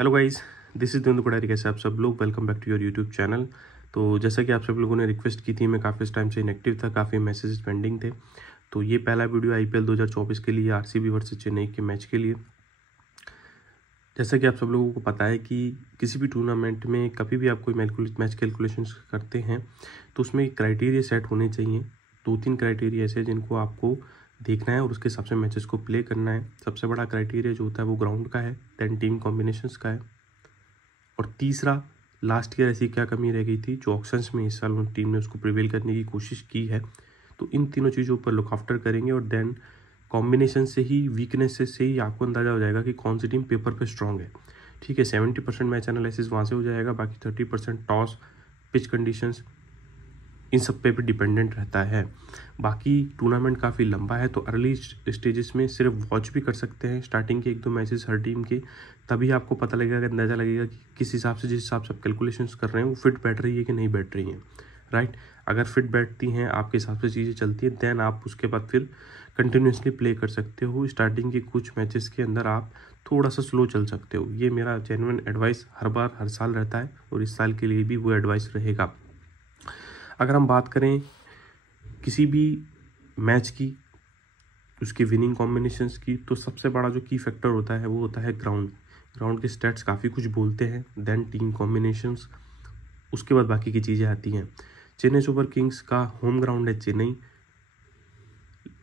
Hello guys, this is Dandu Kodari. कैसे आप सब लोग? Welcome back to your YouTube channel. तो जैसा कि आप सब लोगों ने रिक्वेस्ट की थी, मैं काफ़ी टाइम से इनएक्टिव था, काफ़ी मैसेजेस पेंडिंग थे। तो ये पहला वीडियो आईपीएल 2024 के लिए, आरसीबी वर्सेस चेन्नई के मैच के लिए। जैसा कि आप सब लोगों को पता है कि किसी भी टूर्नामेंट में कभी भी आप कोई मैच कैलकुलेशन करते हैं तो उसमें क्राइटेरिया सेट होने चाहिए। 2-3 क्राइटेरिया ऐसे हैं जिनको आपको देखना है और उसके हिसाब से मैचेस को प्ले करना है। सबसे बड़ा क्राइटेरिया जो होता है वो ग्राउंड का है, देन टीम कॉम्बिनेशंस का है, और तीसरा लास्ट ईयर ऐसी क्या कमी रह गई थी जो ऑक्शंस में इस साल टीम ने उसको प्रिवेल करने की कोशिश की है। तो इन तीनों चीज़ों पर लुक आफ्टर करेंगे और देन कॉम्बिनेशन से ही, वीकनेसेस से ही आपको अंदाजा हो जाएगा कि कौन सी टीम पेपर पे स्ट्रांग है। ठीक है, 70% मैच एनालिसिस वहाँ से हो जाएगा, बाकी 30% टॉस, पिच कंडीशंस, इन सब पे भी डिपेंडेंट रहता है। बाकी टूर्नामेंट काफ़ी लंबा है तो अर्ली स्टेजेस में सिर्फ वॉच भी कर सकते हैं स्टार्टिंग के 1-2 मैचेस हर टीम के, तभी आपको पता लगेगा, अंदाज़ा लगेगा कि किस हिसाब से, जिस हिसाब से आप कैलकुलेशंस कर रहे हैं वो फिट बैठ रही है कि नहीं बैठ रही हैं। राइट, अगर फिट बैठती हैं, आपके हिसाब से चीज़ें चलती हैं, देन आप उसके बाद फिर कंटिन्यूसली प्ले कर सकते हो। स्टार्टिंग के कुछ मैचेस के अंदर आप थोड़ा सा स्लो चल सकते हो। ये मेरा जेन्युइन एडवाइस हर बार हर साल रहता है और इस साल के लिए भी वो एडवाइस रहेगा। अगर हम बात करें किसी भी मैच की, उसकी विनिंग कॉम्बिनेशंस की, तो सबसे बड़ा जो की फैक्टर होता है वो होता है ग्राउंड। ग्राउंड के स्टैट्स काफ़ी कुछ बोलते हैं, देन टीम कॉम्बिनेशंस, उसके बाद बाकी की चीज़ें आती हैं। चेन्नई सुपर किंग्स का होम ग्राउंड है Chennai.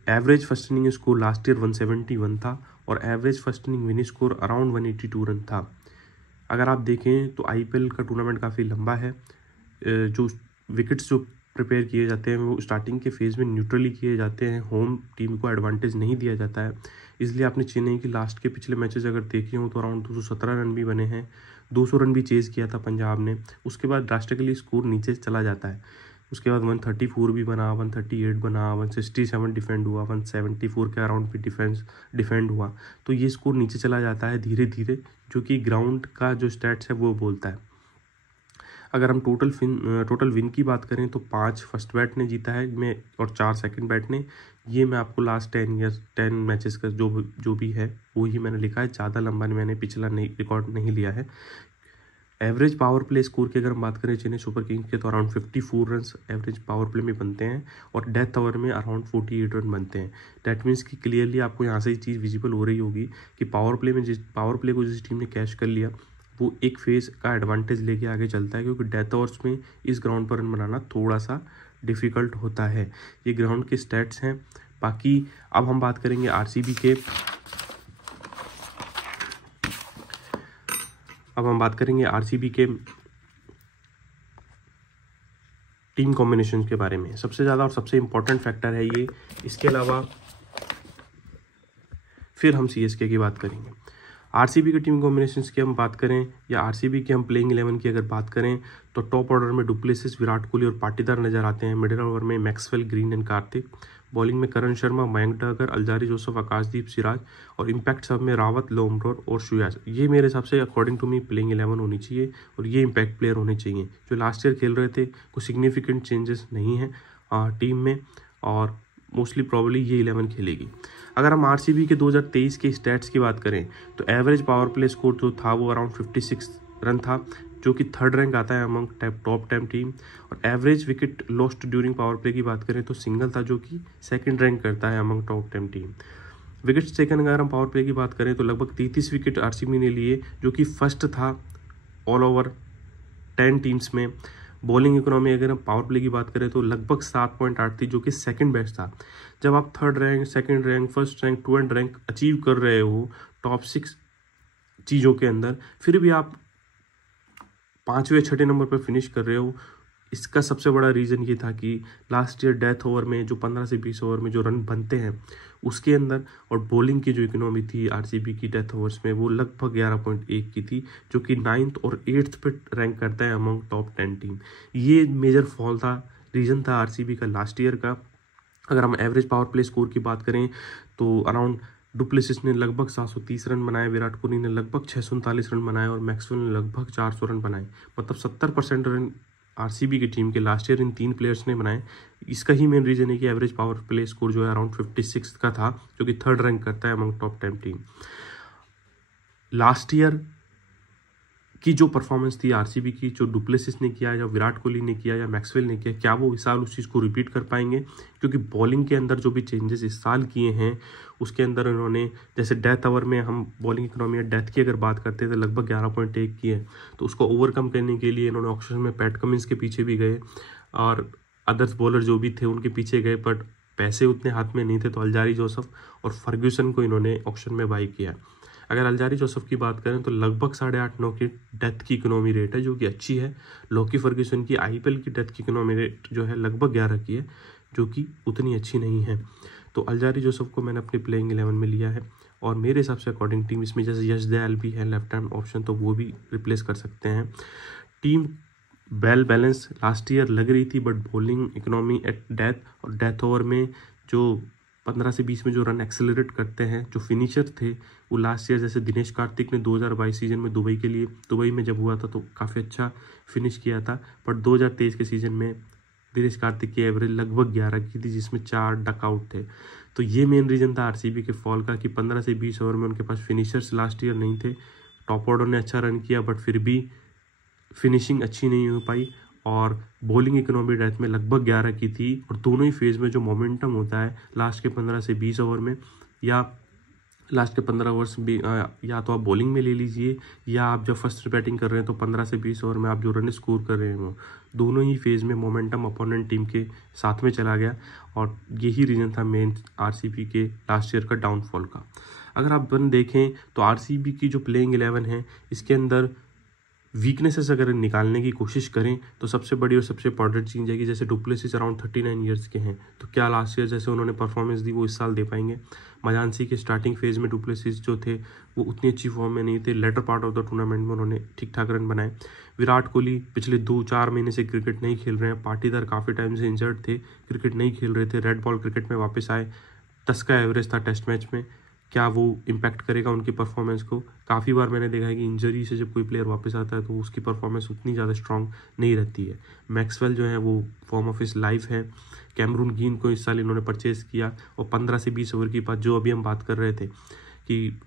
Average first inning score last year 171 था और average first inning winning score around 182 run था। अगर आप देखें तो आईपीएल का टूर्नामेंट काफ़ी लंबा है। जो विकेट्स जो प्रिपेयर किए जाते हैं वो स्टार्टिंग के फेज़ में न्यूट्रली किए जाते हैं, होम टीम को एडवांटेज नहीं दिया जाता है। इसलिए आपने चेन्नई की लास्ट के पिछले मैचेस अगर देखे हों तो अराउंड 217 रन भी बने हैं, 200 रन भी चेज़ किया था पंजाब ने। उसके बाद ड्रास्टिकली स्कोर नीचे चला जाता है। उसके बाद 134 भी बना, 138 बना, 167 डिफेंड हुआ, 174 के अराउंड भी डिफेंड हुआ। तो ये स्कोर नीचे चला जाता है धीरे धीरे, जो कि ग्राउंड का जो स्टैट्स है वो बोलता है। अगर हम टोटल विन की बात करें तो 5 फर्स्ट बैट ने जीता है मैं और 4 सेकंड बैट ने। ये मैं आपको लास्ट 10 मैचेस का जो भी है वो ही मैंने लिखा है, ज़्यादा लंबा मैंने पिछला रिकॉर्ड नहीं लिया है। एवरेज पावर प्ले स्कोर की अगर हम बात करें चेन्नई सुपर किंग्स के तो around 54 run average power play में बनते हैं और डेथ ओवर में अराउंड 48 रन बनते हैं। डैट मीन्स कि क्लियरली आपको यहाँ से ये चीज़ विजिबल हो रही होगी कि पावर प्ले को जिस टीम ने कैश कर लिया वो एक फेज़ का एडवांटेज लेके आगे चलता है, क्योंकि डेथ ओवर्स में इस ग्राउंड पर रन बनाना थोड़ा सा डिफ़िकल्ट होता है। ये ग्राउंड के स्टैट्स हैं। बाकी अब हम बात करेंगे आरसीबी के। टीम कॉम्बिनेशन के बारे में। सबसे ज़्यादा और सबसे इम्पोर्टेंट फैक्टर है ये। इसके अलावा फिर हम सीएसके की बात करेंगे। आरसीबी के टीम कॉम्बिनेशंस की हम बात करें या आरसीबी के हम प्लेइंग 11 की अगर बात करें तो टॉप ऑर्डर में डुप्लेसिस, विराट कोहली और पाटीदार नजर आते हैं। मिडिल ओवर में Maxwell, green and Kartik. Bowling में करण शर्मा, मयंक ठाकर, अल्जारी जोसेफ, आकाशदीप सिराज और इम्पैक्ट सब में रावत, लोमरोर और शुयाज। ये मेरे हिसाब से अकॉर्डिंग टू मी प्लेइंग 11 होनी चाहिए और ये इम्पैक्ट प्लेयर होने चाहिए। जो लास्ट ईयर खेल रहे थे, कोई सिग्निफिकेंट चेंजेस नहीं है टीम में और मोस्टली प्रॉब्ली ये 11 खेलेगी। अगर हम आरसीबी के 2023 के स्टैट्स की बात करें तो एवरेज पावर प्ले स्कोर जो था वो अराउंड 56 रन था, जो कि 3rd रैंक आता है अमंग टॉप 10 टीम। और average wicket lost during power play की बात करें तो सिंगल था, जो कि 2nd रैंक करता है among top 10 team. Wicket taken अगर हम पावर प्ले की बात करें तो लगभग 33 विकेट आरसीबी ने लिए, जो कि फर्स्ट था ऑल ओवर 10 टीम्स में। बॉलिंग इकोनॉमी अगर हम पावर प्ले की बात करें तो लगभग 7.8 थी, जो कि 2nd बेस्ट था। जब आप 3rd rank, 2nd rank, 1st rank, 2nd rank achieve कर रहे हो टॉप 6 चीज़ों के अंदर, फिर भी आप 5वें 6ठे नंबर पर फिनिश कर रहे हो, इसका सबसे बड़ा रीज़न ये था कि लास्ट ईयर डेथ ओवर में जो 15 से 20 ओवर में जो रन बनते हैं उसके अंदर, और बॉलिंग की जो इकोनॉमी थी आरसीबी की डेथ ओवर्स में वो लगभग 11.1 की थी, जो कि 9th और 8th पे रैंक करता है अमंग टॉप 10 टीम। ये मेजर फॉल था, रीज़न था आरसीबी का लास्ट ईयर का। अगर हम एवरेज पावर प्ले स्कोर की बात करें तो अराउंड डुप्लेसिस ने लगभग 730 रन बनाए, विराट कोहली ने लगभग 639 रन बनाए और मैक्सवेल ने लगभग 400 रन बनाए। मतलब 70% रन आरसीबी की टीम के लास्ट ईयर इन 3 प्लेयर्स ने बनाए। इसका ही मेन रीज़न है कि एवरेज पावर प्ले स्कोर जो है अराउंड 56 का था, जो कि 3rd रैंक करता है among top 10 team. Last year की जो परफॉर्मेंस थी आरसीबी की, जो डुप्लेसिस ने किया या विराट कोहली ने किया या मैक्सवेल ने किया, क्या वो इस साल उस चीज़ को रिपीट कर पाएंगे? क्योंकि बॉलिंग के अंदर जो भी चेंजेस इस साल किए हैं उसके अंदर उन्होंने, जैसे डेथ ओवर में हम बॉलिंग इकोनॉमी या डेथ की अगर बात करते थे लगभग 11.1 की है, तो उसको ओवरकम करने के लिए इन्होंने ऑक्शन में पैट कमिंस के पीछे भी गए और अदर्स बॉलर जो भी थे उनके पीछे गए, बट पैसे उतने हाथ में नहीं थे, तो अल्जारी जोसेफ और फर्ग्यूसन को इन्होंने ऑक्शन में बाई किया। अगर अल्जारी जोसेफ की बात करें तो लगभग 8.5-9 की डेथ की इकोनॉमी रेट है, जो कि अच्छी है। लॉकी फर्ग्यूसन की आईपीएल की डेथ की इकोनॉमी रेट जो है लगभग 11 की है, जो कि उतनी अच्छी नहीं है। तो अल्जारी जोसेफ को मैंने अपनी प्लेइंग 11 में लिया है और मेरे हिसाब से अकॉर्डिंग टीम इसमें जैसे यश दयाल भी है लेफ्ट हैंड ऑप्शन, तो वो भी रिप्लेस कर सकते हैं। Team well balance last year लग रही थी, but bowling economy eight death और डेथ ओवर में जो 15 से 20 में जो रन एक्सेलरेट करते हैं, जो फिनिशर थे वो लास्ट ईयर, जैसे दिनेश कार्तिक ने 2022 सीजन में दुबई में जब हुआ था तो काफ़ी अच्छा फिनिश किया था, बट 2023 के सीजन में दिनेश कार्तिक की एवरेज लगभग 11 की थी, जिसमें 4 डकआउट थे। तो ये मेन रीज़न था आरसीबी के फॉल का कि 15 से 20 ओवर में उनके पास फिनिशर्स लास्ट ईयर नहीं थे। टॉप ऑर्डर ने अच्छा रन किया, बट फिर भी फिनिशिंग अच्छी नहीं हो पाई और बॉलिंग इकोनॉमी डेथ में लगभग 11 की थी। और दोनों ही फेज़ में जो मोमेंटम होता है लास्ट के 15 से 20 ओवर में, या लास्ट के 15 ओवर्स भी या तो आप बॉलिंग में ले लीजिए, या आप जब फर्स्ट बैटिंग कर रहे हैं तो 15 से 20 ओवर में आप जो रन स्कोर कर रहे हो, दोनों ही फेज़ में मोमेंटम अपोनेंट टीम के साथ में चला गया और यही रीज़न था मेन आरसीबी के लास्ट ईयर का डाउनफॉल का। अगर आप देखें तो आरसीबी की जो प्लेइंग 11 है इसके अंदर वीकनेसेस अगर निकालने की कोशिश करें तो सबसे बड़ी और सबसे इंपॉर्टेंट चीज़ है कि जैसे डुप्लेसिस अराउंड 39 ईयर्स के हैं, तो क्या लास्ट ईयर जैसे उन्होंने परफॉर्मेंस दी वो इस साल दे पाएंगे? मजानसी के स्टार्टिंग फेज में डुप्लेसिस जो थे वो उतनी अच्छी फॉर्म में नहीं थे, later part of the tournament में उन्होंने ठीक ठाक रन बनाए। विराट कोहली पिछले 2-4 महीने से क्रिकेट नहीं खेल रहे हैं, पाटीदार काफ़ी टाइम से इंजर्ड थे, क्रिकेट नहीं खेल रहे थे, रेड बॉल क्रिकेट में वापस आए, 10 का एवरेज था टेस्ट मैच में, क्या वो इम्पैक्ट करेगा उनकी परफॉर्मेंस को? काफ़ी बार मैंने देखा है कि इंजरी से जब कोई प्लेयर वापस आता है तो उसकी परफॉर्मेंस उतनी ज़्यादा स्ट्रांग नहीं रहती है। मैक्सवेल जो है वो फॉर्म ऑफ हिज लाइफ है। कैमरून ग्रीन को इस साल इन्होंने परचेज़ किया और 15 से 20 ओवर की बात जो अभी हम बात कर रहे थे कि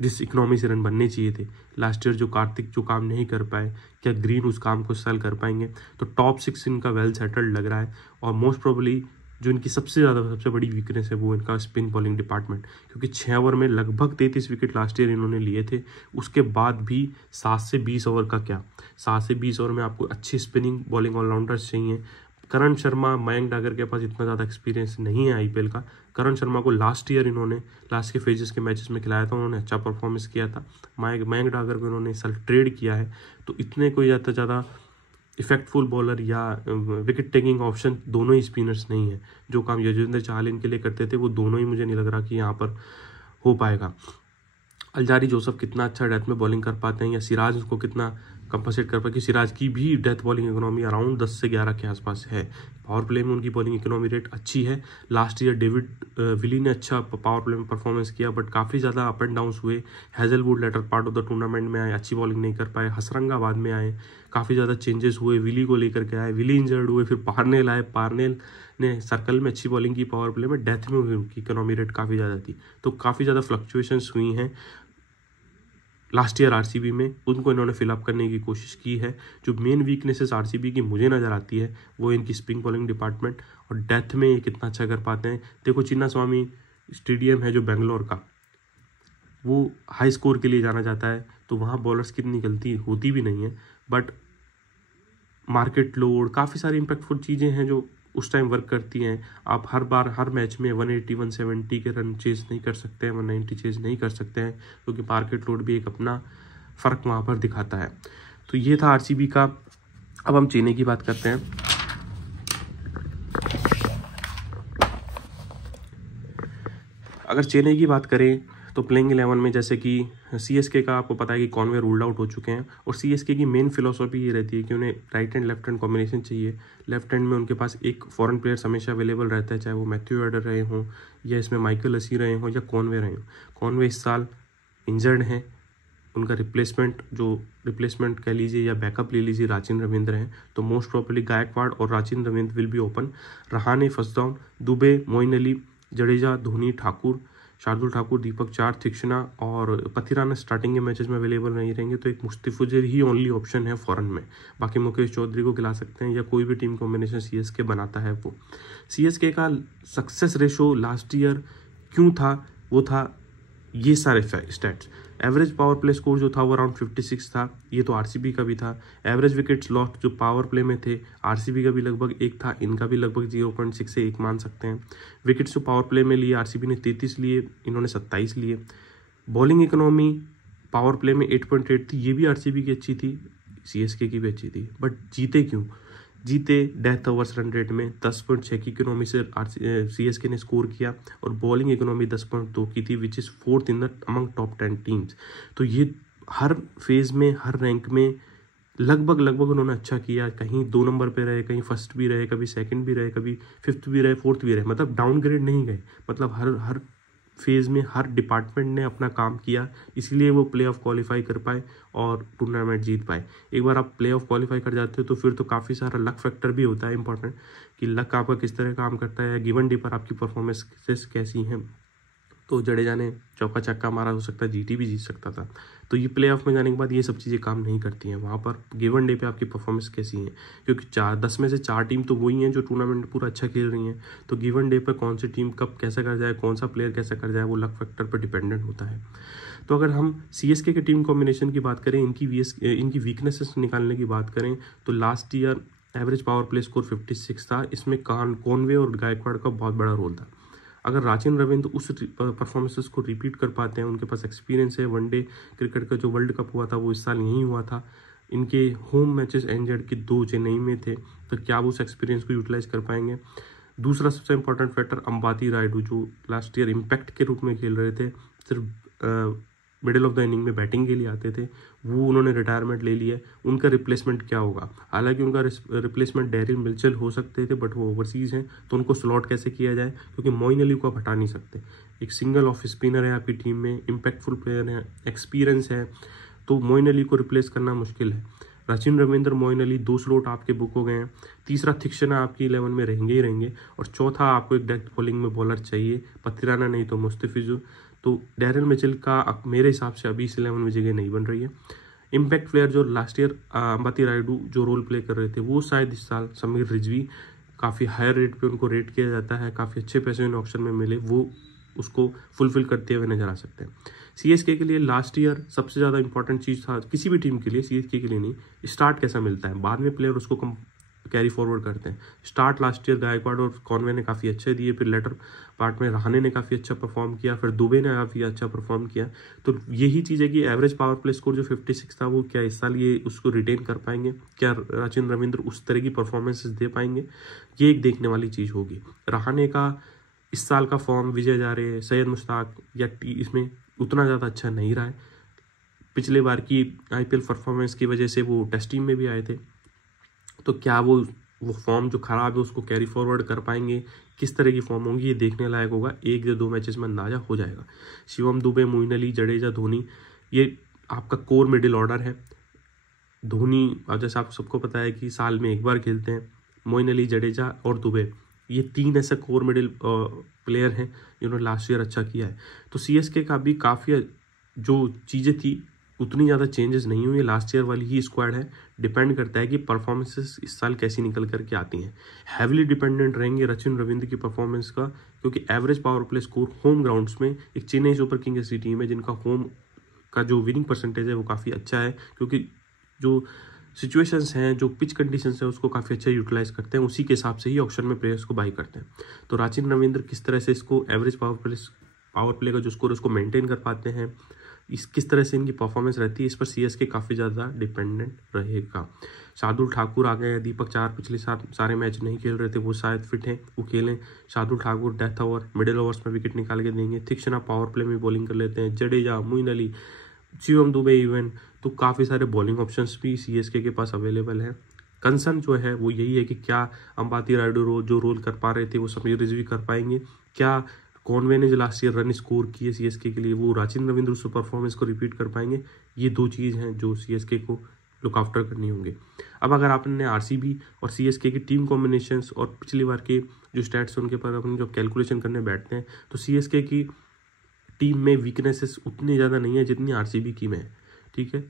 जिस इकोनॉमी से रन बनने चाहिए थे, लास्ट ईयर जो कार्तिक जो काम नहीं कर पाए, क्या ग्रीन उस काम को इस साल कर पाएंगे? तो टॉप 6 इनका वेल सेटल्ड लग रहा है और मोस्ट प्रोबेबली जो इनकी सबसे बड़ी वीकनेस है वो इनका स्पिन बॉलिंग डिपार्टमेंट, क्योंकि 6 ओवर में लगभग 33 विकेट लास्ट ईयर इन्होंने लिए थे। उसके बाद भी 7 से 20 ओवर का क्या, 7 से 20 ओवर में आपको अच्छी स्पिनिंग बॉलिंग ऑलराउंडर्स चाहिए। करण शर्मा, मयंक डागर के पास इतना ज़्यादा एक्सपीरियंस नहीं है आईपीएल का। करण शर्मा को लास्ट ईयर इन्होंने लास्ट के फेजेस के मैचेस में खिलाया था, उन्होंने अच्छा परफॉर्मेंस किया था। मयंक डागर को इन्होंने इस साल ट्रेड किया है, तो इतने कोई ज़्यादा इफेक्टफुल बॉलर या विकेट टेकिंग ऑप्शन दोनों ही स्पिनर्स नहीं है। जो काम युजवेंद्र चहल इनके लिए करते थे वो दोनों ही मुझे नहीं लग रहा कि यहाँ पर हो पाएगा। अल्जारी जोसेफ कितना अच्छा डेथ में बॉलिंग कर पाते हैं या सिराज उसको कितना कंपनसेट कर पाए, कि सिराज की भी डेथ बॉलिंग इकोनॉमी अराउंड 10 से 11 के आसपास है। पावर प्ले में उनकी बॉलिंग इकोनॉमी रेट अच्छी है। लास्ट ईयर डेविड विली ने अच्छा पावर प्ले में परफॉर्मेंस किया, बट काफ़ी ज़्यादा अप एंड डाउन्स हुए। Hazlewood later part of the tournament में आए, अच्छी बॉलिंग नहीं कर पाए। हसरंगा बाद में आए, काफ़ी ज़्यादा चेंजेस हुए, विली को लेकर के आए, विली इंजर्ड हुए, फिर पार्नेल आए, पार्नेल ने सर्कल में अच्छी बॉलिंग की, पावर प्ले में, डेथ में उनकी इकोनॉमी रेट काफ़ी ज़्यादा थी। तो काफ़ी ज़्यादा फ्लक्चुएशंस हुई हैं लास्ट ईयर आरसीबी में, उनको इन्होंने फिलअप करने की कोशिश की है। जो मेन वीकनेसेस आरसीबी की मुझे नज़र आती है वो इनकी स्पिन बॉलिंग डिपार्टमेंट और डेथ में ये कितना अच्छा कर पाते हैं। देखो चिन्नास्वामी स्टेडियम है जो बेंगलोर का, वो हाई स्कोर के लिए जाना जाता है, तो वहाँ बॉलर्स की इतनी गलती होती भी नहीं है, बट मार्केट लोड, काफ़ी सारी इम्पैक्टफुल चीज़ें हैं जो उस टाइम वर्क करती हैं। आप हर मैच में 180 170 के रन चेज नहीं कर सकते हैं, 190 चेज नहीं कर सकते हैं, क्योंकि मार्केट लोड भी एक अपना फ़र्क वहाँ पर दिखाता है। तो ये था आरसीबी का। अब हम चेन्नई की बात करते हैं। अगर चेन्नई की बात करें तो प्लेइंग 11 में जैसे कि सीएसके का आपको पता है कि कॉनवे रूल्ड आउट हो चुके हैं, और सीएसके की मेन फिलोसॉफी ये रहती है कि उन्हें right hand left hand combination चाहिए। लेफ्ट हैंड में उनके पास एक फॉरेन प्लेयर्स हमेशा अवेलेबल रहता है, चाहे वो मैथ्यू एडर रहे हों या इसमें माइकल असी रहे हों या कॉनवे रहे हों। कॉनवे इस साल इंजर्ड हैं, उनका रिप्लेसमेंट कह लीजिए या बैकअप ले लीजिए राचिन रविंद्र हैं, तो मोस्ट प्रॉपर्ली गायकवाड़ और Rachin Ravindra will be open. Rahane first down, Dube, Moeen Ali, Jadeja, Dhoni, Thakur, Shardul Thakur, Deepak Chahar, Theekshana और पथिराना स्टार्टिंग के मैचेस में अवेलेबल नहीं रहेंगे, तो एक मुस्तफिजुर ही ओनली ऑप्शन है फॉरन में। बाकी मुकेश चौधरी को खिला सकते हैं या कोई भी टीम कॉम्बिनेशन सीएसके बनाता है वो। सीएसके का सक्सेस रेशो लास्ट ईयर क्यों था, वो था ये सारे stats. Average power play score जो था वो अराउंड 56 था, ये तो आरसीबी का भी था। एवरेज विकेट्स लॉस्ट जो पावर प्ले में थे आरसीबी का भी लगभग 1 था, इनका भी लगभग 0.6 से 1 मान सकते हैं। विकेट्स जो पावर प्ले में लिए आरसीबी ने 33 लिए, इन्होंने 27 लिए। बॉलिंग इकोनॉमी पावर प्ले में 8.8 थी, ये भी आरसीबी की अच्छी थी, सीएसके की भी अच्छी थी। बट जीते क्यों? जीते डेथ ओवर्स रन रेट में 10.6 की इकोनॉमी से सीएसके ने स्कोर किया और बॉलिंग इकोनॉमी 10.2 की थी, which is 4th in the among top 10 teams. तो ये हर फेज में, हर रैंक में लगभग उन्होंने अच्छा किया। कहीं 2 नंबर पे रहे, कहीं फर्स्ट भी रहे, कभी सेकंड भी रहे, कभी 5th भी रहे, 4th भी रहे, मतलब डाउनग्रेड नहीं गए। मतलब हर फेज़ में हर डिपार्टमेंट ने अपना काम किया, इसीलिए वो प्ले ऑफ क्वालिफाई कर पाए और टूर्नामेंट जीत पाए। एक बार आप प्ले ऑफ क्वालिफाई कर जाते हो तो फिर तो काफ़ी सारा लक फैक्टर भी होता है इंपॉर्टेंट, कि लक आपका किस तरह काम करता है, गिवन डे पर आपकी परफॉर्मेंस कैसी हैं। तो जडेजा ने चौका छक्का मारा, हो सकता है जीटी भी जीत सकता था। तो ये प्ले ऑफ में जाने के बाद ये सब चीज़ें काम नहीं करती हैं। वहाँ पर गिवन डे पे आपकी परफॉर्मेंस कैसी है, क्योंकि 10 में से 4 टीम तो वही हैं जो टूर्नामेंट पूरा अच्छा खेल रही हैं। तो गिवन डे पर कौन सी टीम कब कैसा कर जाए, कौन सा प्लेयर कैसा कर जाए, वो लक फैक्टर पर डिपेंडेंट होता है। तो अगर हम सीएसके के टीम कॉम्बिनेशन की बात करें, इनकी वीकनेसेस निकालने की बात करें, तो last year average power play score 56 था। इसमें कॉनवे और गायकवाड़ का बहुत बड़ा रोल था। अगर राचिन रविंद्र उस परफॉर्मेंसेस को रिपीट कर पाते हैं, उनके पास एक्सपीरियंस है, वनडे क्रिकेट का जो वर्ल्ड कप हुआ था वो इस साल यहीं हुआ था, इनके होम मैचेस एनजेड के 2 चेन्नई में थे, तो क्या वो उस एक्सपीरियंस को यूटिलाइज कर पाएंगे। दूसरा सबसे इंपॉर्टेंट फैक्टर अंबाती रायडू, जो लास्ट ईयर इम्पैक्ट के रूप में खेल रहे थे, सिर्फ मिडिल ऑफ द इनिंग में बैटिंग के लिए आते थे, वो उन्होंने रिटायरमेंट ले लिया। उनका रिप्लेसमेंट क्या होगा? हालांकि उनका रिप्लेसमेंट डेरिल मिचेल हो सकते थे, बट वो ओवरसीज़ हैं, तो उनको स्लॉट कैसे किया जाए, क्योंकि मोइन अली को आप हटा नहीं सकते। एक सिंगल ऑफ स्पिनर है आपकी टीम में, इम्पैक्टफुल प्लेयर है, एक्सपीरियंस है, तो मोइन अली को रिप्लेस करना मुश्किल है। राचिन रविंद्र, मोइन अली, 2 स्लॉट आपके बुक हो गए हैं। तीसरा तीक्ष्णा आपकी 11 में रहेंगे ही रहेंगे, और चौथा आपको एक डेथ बॉलिंग में बॉलर चाहिए, पथिराना नहीं तो मुस्तफिजुर। तो डेरिल मिचेल का मेरे हिसाब से अभी इस 11 में जगह नहीं बन रही है। इम्पैक्ट प्लेयर जो लास्ट ईयर अंबाती रायडू जो रोल प्ले कर रहे थे, वो शायद इस साल समीर रिजवी, काफ़ी हायर रेट पे उनको रेट किया जाता है, काफ़ी अच्छे पैसे इन ऑप्शन में मिले, वो उसको फुलफिल करते हुए नजर आ सकते हैं। सीएसके के लिए लास्ट ईयर सबसे ज़्यादा इंपॉर्टेंट चीज़ था, किसी भी टीम के लिए, सीएसके के लिए नहीं, स्टार्ट कैसा मिलता है, बाद में प्लेयर उसको कैरी फॉरवर्ड करते हैं। स्टार्ट लास्ट ईयर गायकवाड़ और कॉनवे ने काफ़ी अच्छे दिए, फिर लेटर पार्ट में रहाणे ने काफ़ी अच्छा परफॉर्म किया, फिर दुबे ने काफ़ी अच्छा परफॉर्म किया। तो यही चीज़ है कि एवरेज पावर प्ले स्कोर जो 56 था, वो क्या इस साल ये उसको रिटेन कर पाएंगे, क्या राचिन रविंद्र उस तरह की परफॉर्मेंसेस दे पाएंगे, ये एक देखने वाली चीज़ होगी। रहाणे का इस साल का फॉर्म, विजय जारे, सैयद मुश्ताक या इसमें उतना ज़्यादा अच्छा नहीं रहा है। पिछले बार की आईपीएल परफॉर्मेंस की वजह से वो टेस्ट टीम में भी आए थे, तो क्या वो फॉर्म जो खराब है उसको कैरी फॉरवर्ड कर पाएंगे, किस तरह की फॉर्म होंगी, ये देखने लायक होगा। 1 या 2 मैचेस में अंदाजा हो जाएगा। शिवम दुबे, मोइन अली, जडेजा, धोनी, ये आपका कोर मिडिल ऑर्डर है। धोनी, अब जैसे आप सबको पता है कि साल में 1 बार खेलते हैं, मोइन अली, जडेजा और दुबे, ये 3 ऐसे कोर मिडिल प्लेयर हैं जिन्होंने लास्ट ईयर अच्छा किया है। तो सीएसके का भी काफ़ी जो चीज़ें थी उतनी ज़्यादा चेंजेस नहीं हुई, लास्ट ईयर वाली ही स्क्वाड है। डिपेंड करता है कि परफॉर्मेंसेस इस साल कैसी निकल करके आती हैं। हैविली डिपेंडेंट रहेंगे राचिन रविंद्र की परफॉर्मेंस का, क्योंकि average power play score home grounds में एक चेन्नई सुपर किंग ऐसी टीम है जिनका होम का जो विनिंग परसेंटेज है वो काफ़ी अच्छा है, क्योंकि जो सिचुएशंस हैं, जो पिच कंडीशंस है, उसको काफ़ी अच्छा यूटिलाइज करते हैं, उसी के हिसाब से ही ऑप्शन में प्लेयर्स को बाई करते हैं। तो राचिन रविंद्र किस तरह से इसको एवरेज पावर प्ले का जो स्कोर उसको मेंटेन कर पाते हैं, किस तरह से इनकी परफॉर्मेंस रहती है, इस पर सीएसके काफ़ी ज़्यादा डिपेंडेंट रहेगा। शार्दुल ठाकुर आ गए, दीपक चार पिछले सारे मैच नहीं खेल रहे थे, वो शायद फिट हैं, वो खेलें। Shardul Thakur death over, middle overs में विकेट निकाल के देंगे। तीक्ष्णा पावर प्ले में बॉलिंग कर लेते हैं। जडेजा, मोइन अली, शिवम दुबे इवन, तो काफ़ी सारे बॉलिंग ऑप्शंस भी सीएसके के पास अवेलेबल है। कंसर्न जो है वो यही है कि क्या अंबाती रायडू जो रोल कर पा रहे थे वो समीर रिजवी कर पाएंगे, क्या कॉनवे ने जो लास्ट ईयर रन स्कोर किए सीएसके के लिए वो राचिन रविंद्र उस परफॉर्मेंस को रिपीट कर पाएंगे। ये 2 चीज़ हैं जो सीएसके को लुक आफ्टर करनी होंगे। अब अगर आपने आरसीबी और सीएसके की टीम कॉम्बिनेशंस और पिछली बार के जो स्टैट्स हैं उनके पर अपन जब कैलकुलेशन करने बैठते हैं, तो सीएसके की टीम में वीकनेसेस उतनी ज़्यादा नहीं है जितनी आरसीबी की में है, ठीक है।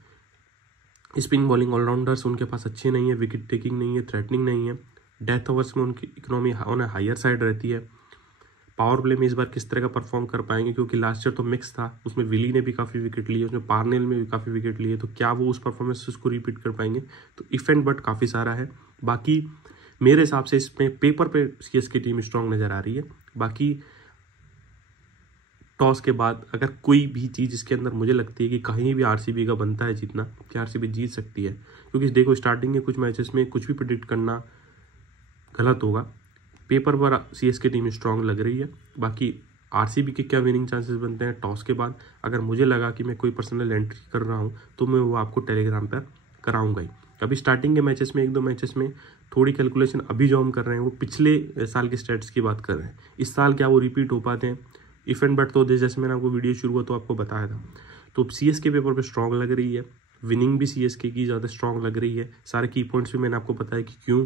स्पिन बॉलिंग ऑलराउंडर्स उनके पास अच्छे नहीं है, विकेट टेकिंग नहीं है, थ्रेटनिंग नहीं है, डेथ ओवर्स में उनकी इकोनॉमी हायर साइड रहती है। पावर प्ले में इस बार किस तरह का परफॉर्म कर पाएंगे, क्योंकि लास्ट ईयर तो मिक्स था, उसमें विली ने भी काफ़ी विकेट लिए, उसमें पार्नेल में भी काफ़ी विकेट लिए, तो क्या वो उस परफॉर्मेंस को रिपीट कर पाएंगे। तो इफ एंड बट काफ़ी सारा है। बाकी मेरे हिसाब से इसमें पेपर पे सीएसके टीम स्ट्रांग नज़र आ रही है। बाकी टॉस के बाद अगर कोई भी चीज़ इसके अंदर मुझे लगती है कि कहीं भी आरसीबी का बनता है जीतना, कि आरसीबी जीत सकती है, क्योंकि देखो स्टार्टिंग के कुछ मैचेस में कुछ भी प्रेडिक्ट करना गलत होगा। पेपर पर सीएसके टीम स्ट्रांग लग रही है। बाकी आरसीबी के क्या विनिंग चांसेस बनते हैं टॉस के बाद, अगर मुझे लगा कि मैं कोई पर्सनल एंट्री कर रहा हूँ तो मैं वो आपको टेलीग्राम पर कराऊंगा ही। अभी स्टार्टिंग के मैचेस में 1-2 मैचेस में थोड़ी कैलकुलेशन अभी जो हम कर रहे हैं वो पिछले साल के स्टेट्स की बात कर रहे हैं, इस साल क्या वो रिपीट हो पाते हैं। इफ एंड बट तो जैसे मैंने आपको वीडियो शुरू हुआ तो आपको बताया था, तो सीएसके पेपर पे स्ट्रांग लग रही है, विनिंग भी सीएसके की ज़्यादा स्ट्रांग लग रही है। सारे की पॉइंट्स भी मैंने आपको बताया कि क्यों,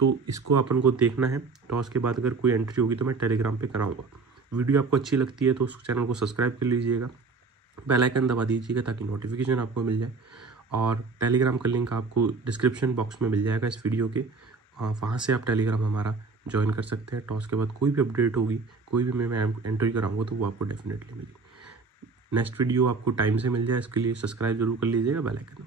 तो इसको अपन को देखना है। टॉस के बाद अगर कोई एंट्री होगी तो मैं टेलीग्राम पे कराऊंगा। वीडियो आपको अच्छी लगती है तो उस चैनल को सब्सक्राइब कर लीजिएगा, बेल आइकन दबा दीजिएगा ताकि नोटिफिकेशन आपको मिल जाए, और टेलीग्राम का लिंक आपको डिस्क्रिप्शन बॉक्स में मिल जाएगा इस वीडियो के, वहाँ से आप टेलीग्राम हमारा ज्वाइन कर सकते हैं। टॉस के बाद कोई भी अपडेट होगी, कोई भी मैं एंट्री कराऊंगा तो वो आपको डेफिनेटली मिलेगी। नेक्स्ट वीडियो आपको टाइम से मिल जाए, इसके लिए सब्सक्राइब जरूर कर लीजिएगा, बेल आइकन